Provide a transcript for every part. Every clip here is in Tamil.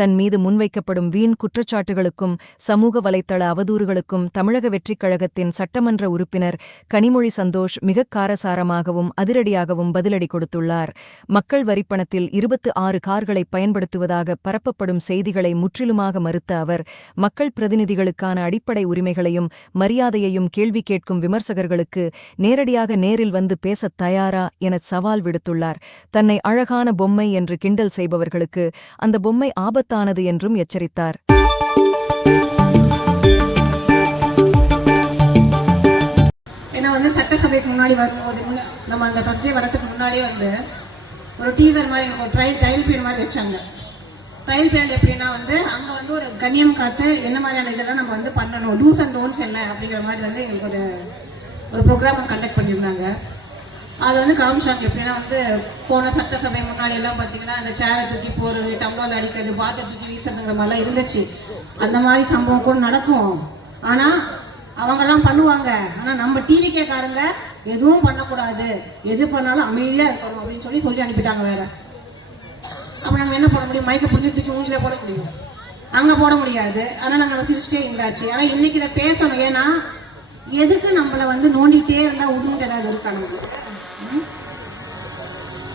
தன் மீது முன்வைக்கப்படும் வீண் குற்றச்சாட்டுகளுக்கும் சமூக வலைத்தள அவதூறுகளுக்கும் தமிழக வெற்றிக் கழகத்தின் சட்டமன்ற உறுப்பினர் கனிமொழி சந்தோஷ் மிகக் காரசாரமாகவும் அதிரடியாகவும் பதிலடி கொடுத்துள்ளார். மக்கள் வரிப்பணத்தில் 26 கார்களை பயன்படுத்துவதாக பரப்பப்படும் செய்திகளை முற்றிலுமாக மறுத்த அவர், மக்கள் பிரதிநிதிகளுக்கான அடிப்படை உரிமைகளையும் மரியாதையையும் கேள்வி கேட்கும் விமர்சகர்களுக்கு நேரடியாக நேரில் வந்து பேசத் தயாரா என சவால் விடுத்துள்ளார். தன்னை அழகான பொம்மை என்று கிண்டல் செய்பவர்களுக்கு அந்த பொம்மை ஆபத்தானது என்றும் எச்சரித்தார். சட்டசபைக்கு முன்னாடி வரும்போது நம்ம அந்த ஃபர்ஸ்ட் டே வரதுக்கு முன்னாடியே வந்து ஒரு டீசர் மாதிரி ஒரு ட்ரையல் பீரியட் மாதிரி வச்சாங்க. ட்ரையல் பீரியட் எப்படின்னா அங்கே ஒரு கண்ணியம் காத்து என்ன மாதிரியான இதெல்லாம் நம்ம பண்ணணும், டூஸ் அண்ட் டோன்ட்ஸ் என்ன அப்படிங்கிற மாதிரி எங்களுக்கு ஒரு ப்ரோக்ராம் கண்டக்ட் பண்ணியிருந்தாங்க. அது காமிச்சாங்க. எப்படின்னா போன சட்டசபை முன்னாடி எல்லாம் பார்த்தீங்கன்னா அந்த சேரை தூக்கி போகிறது, டம்ளர் அடிக்கிறது, பாத்தை தூக்கி வீசுறதுங்கிற மாதிரிலாம் இருந்துச்சு. அந்த மாதிரி சம்பவம் கூட நடக்கும். ஆனால் அவங்கெல்லாம் பண்ணுவாங்க. ஆனால் நம்ம டிவிகேக்காரங்க எதுவும் பண்ணக்கூடாது, எது பண்ணாலும் அமைதியாக இருக்கணும் அப்படின்னு சொல்லி அனுப்பிட்டாங்க. வேற அப்போ நம்ம என்ன போட முடியும்? மைக்கை புரிஞ்சு தூக்கி மூஞ்சில போட முடியும், அங்கே போட முடியாது. ஆனால் நாங்கள் சிரிச்சிட்டே இருந்தாச்சு. ஆனால் இன்னைக்கு இதை பேசணும். ஏன்னா எதுக்கு நம்மளை நோண்டிகிட்டே இருந்தால் உடுங்கிட்டு ஏதாவது இருக்காங்க.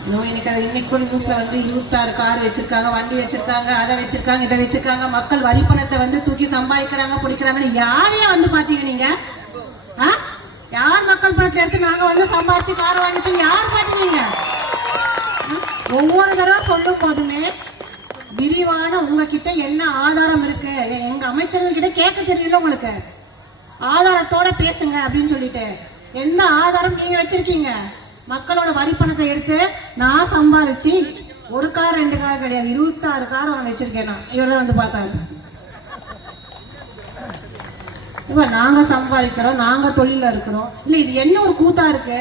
இன்னைக்கு நியூஸ்ல 26 கார் வச்சிருக்காங்க, வண்டி வச்சிருக்காங்க, அதை வச்சிருக்காங்க, இதை வச்சிருக்காங்க, மக்கள் வரி பணத்தை தூக்கி சம்பாதிக்கிறாங்க, பிடிக்கிறாங்கன்னு யாரையும் பாத்தீங்க நீங்க? யார் மக்கள் பணத்தை எடுத்து நாங்க சம்பாதிச்சு கார் வாங்கிச்சு யார் பாத்தீங்க? ஒவ்வொரு தடவை சொல்லும் போதுமே விரிவான உங்ககிட்ட என்ன ஆதாரம் இருக்கு, எங்க அமைச்சர்கள் கிட்ட கேட்க தெரியல உங்களுக்கு, ஆதாரத்தோட பேசுங்க அப்படின்னு சொல்லிட்டு. என்ன ஆதாரம் நீங்க வச்சிருக்கீங்க? மக்களோட வரி பணத்தை எடுத்து நான் சம்பாரிச்சு ஒரு கார் 2 கார் கிடையாது 26 கார் வாங்க வச்சிருக்கேன். நான் இவரை பார்த்தாரு. இப்ப நாங்க சம்பாதிக்கிறோம், நாங்க தொழில இருக்கிறோம். இல்ல இது என்ன ஒரு கூத்தா இருக்கு?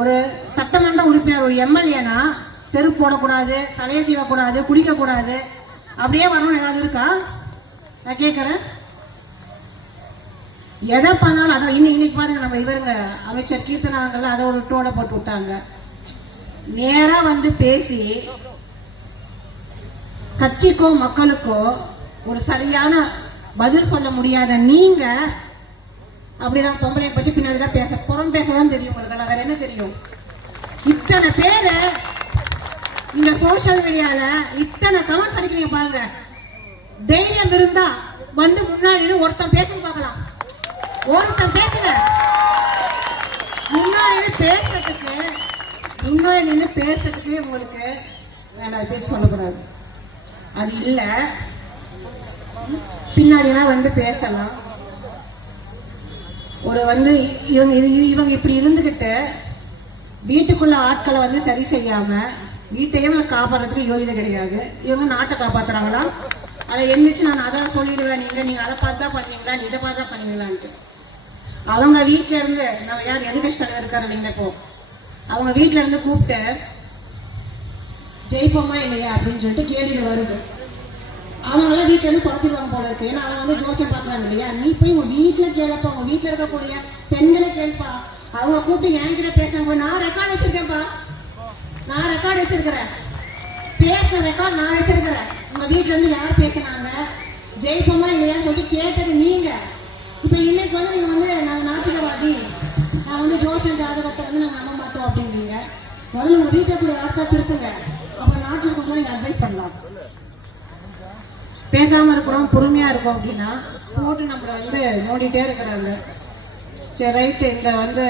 ஒரு சட்டமன்ற உறுப்பினர், ஒரு எம்எல்ஏனா செருப்பு போடக்கூடாது, தலையை செய்யக்கூடாது, குடிக்க கூடாது, அப்படியே வரணும் ஏதாவது இருக்கா? நான் கேட்கறேன். எதை பண்ணாலும் அதான் இன்னைக்கு பாருங்க, நம்ம இவருங்க அமைச்சர் கீர்த்தனாங்கெல்லாம் அதை ஒரு டோட போட்டு விட்டாங்க. நேரா பேசி கட்சிக்கோ மக்களுக்கோ ஒரு சரியான பதில் சொல்ல முடியாத நீங்க அப்படிதான் பொம்பளை பற்றி பின்னாடிதான் புறம் பேசதான் தெரியும் உங்களுக்கு. வேற என்ன தெரியும்? இத்தனை பேரு இந்த சோசியல் மீடியால இத்தனை கமெண்ட்ஸ் அடிக்கிறீங்க பாருங்க. தைரியம் இருந்தா முன்னாடி ஒருத்தன் பேச பார்க்கலாம். ஒருத்தன் பேசுங்க. முன்னாடி பேசுறதுக்கு உங்களுக்கு வேண்டாம் பேச்சு சொல்லக்கூடாது. அது இல்ல பின்னாடினா பேசலாம். ஒரு இவங்க இப்படி இருந்துகிட்டு வீட்டுக்குள்ள ஆட்களை சரி செய்யாம வீட்டையும் காப்பாற்றுறதுக்கு யோகிதை கிடையாது. இவங்க நாட்டை காப்பாத்துறாங்களா? அதை எந்திரிச்சு நான் அதை சொல்லிடுவேன், நீங்க அதை பார்த்து தான் பண்ணீங்களா, இதை பார்த்து தான் பண்ணீங்களான்ட்டு. அவங்க வீட்டுல இருந்து நம்ம யார் எதிர்கட்சியில் இருக்காரு நீங்க இப்போ அவங்க வீட்டுல இருந்து கூப்பிட்டு ஜெயிப்போமா இல்லையா அப்படின்னு சொல்லிட்டு கேள்விகள் வருது. அவங்களாம் வீட்டுல இருந்து துரத்திடுவாங்க போல இருக்கு. ஏன்னா அவங்க ஜோசியம் பார்க்கறாங்க இல்லையா? நீ போய் உங்க வீட்டுல கேளப்பா, உங்க வீட்டுல இருக்கக்கூடிய பெண்களை கேள்ப்பா. அவங்க கூப்பிட்டு என்கிட்ட பேசுறாங்க. நான் ரெக்கார்ட் வச்சிருக்கேன்ப்பா, நான் ரெக்கார்ட் வச்சிருக்கிறேன், பேச ரெக்கார்ட் நான் வச்சிருக்கிறேன். உங்க வீட்டுல இருந்து யார் பேசுனாங்க, ஜெயிப்போமா இல்லையான்னு சொல்லி கேட்டது நீங்க. இப்ப இன்னைக்கு நீங்க நாங்க நாட்டிகவாதி, நான் ஜோசியம் ஜாதகத்தை நாங்க நம்ப மாட்டோம் அப்படின்றீங்க. முதல்ல உங்க வீட்டை கூட ஆட்கள் திருத்துங்க. அப்ப நாட்டுக்கு கொஞ்சம் நீங்க அட்வைஸ் பண்ணலாம். பேசாம இருக்கிறோம், பொறுமையா இருக்கும் அப்படின்னா போட்டு நம்மள நோண்டிட்டே இருக்கிறாங்க. சரி ரைட்டு, இந்த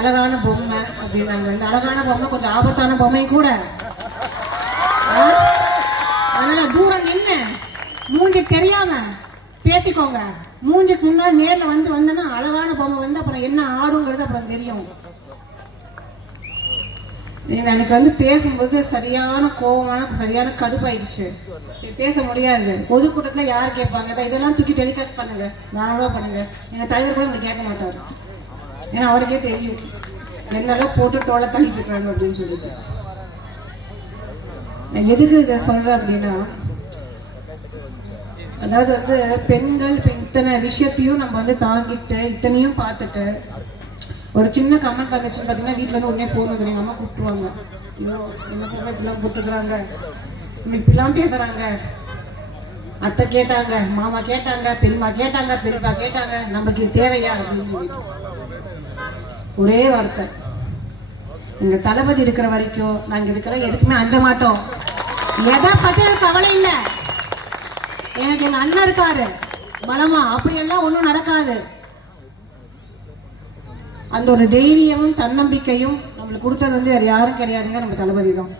அழகான பொம்மை அப்படின்னாங்க. இந்த அழகான பொம்மை கொஞ்சம் ஆபத்தான பொம்மை கூட. அதனால தூரம் நின்று மூஞ்சி தெரியாம பேசிக்கோங்க. மூஞ்சிக்கு முன்னாடி நேர்ல வந்தனா அழகான பொம்மை அப்புறம் என்ன ஆடுங்கிறது அப்புறம் தெரியும். எனக்கு பேசும்போது சரியான கோபமான சரியான கடுப்பாயிடுச்சு. சரி பேச முடியாது. பொதுக்கூட்டத்துல யார் கேட்பாங்க? இதெல்லாம் தூக்கி டெலிகாஸ்ட் பண்ணுங்க, தாராளமா பண்ணுங்க. எங்க தலைவர் கூட உங்களுக்கு கேட்க மாட்டாரு. ஏன்னா அவருக்கே தெரியும் எந்த அளவுக்கு போட்டு தோலை தள்ளிட்டு இருக்காங்க அப்படின்னு சொல்லிட்டு. நான் எதுக்கு இதை சொல்றேன் அப்படின்னா, அதாவது பெண்கள் இத்தனை விஷயத்தையும் நம்ம தாங்கிட்டு இத்தனையும் பார்த்துட்டு ஒரு சின்ன கமெண்ட் வந்துச்சுன்னு பார்த்தீங்கன்னா வீட்டில் உடனே ஃபோன் வந்து எங்கள் அம்மா கூப்பிட்டுருவாங்க. ஐயோ என்ன பொருள் இப்படிலாம் போட்டுக்கிறாங்க, நம்ம இப்படிலாம் பேசுறாங்க, அத்தை கேட்டாங்க, மாமா கேட்டாங்க, பெரியம்மா கேட்டாங்க, பெரியப்பா கேட்டாங்க, நமக்கு இது தேவையா அப்படின்னு சொல்லிட்டு ஒரே வார்த்தை, எங்க தளபதி இருக்கிற வரைக்கும் நாங்க இருக்கிற எதுக்குமே அஞ்ச மாட்டோம். எதை பத்தி எனக்கு கவலை இல்லை. எனக்கு எங்க அண்ணன் இருக்காரு பலமா, அப்படியெல்லாம் ஒன்றும் நடக்காது. அந்த ஒரு தைரியமும் தன்னம்பிக்கையும் நம்மளுக்கு கொடுத்தது வந்து வேற யாரும் கிடையாதுங்க, நம்ம தளபதி தான்.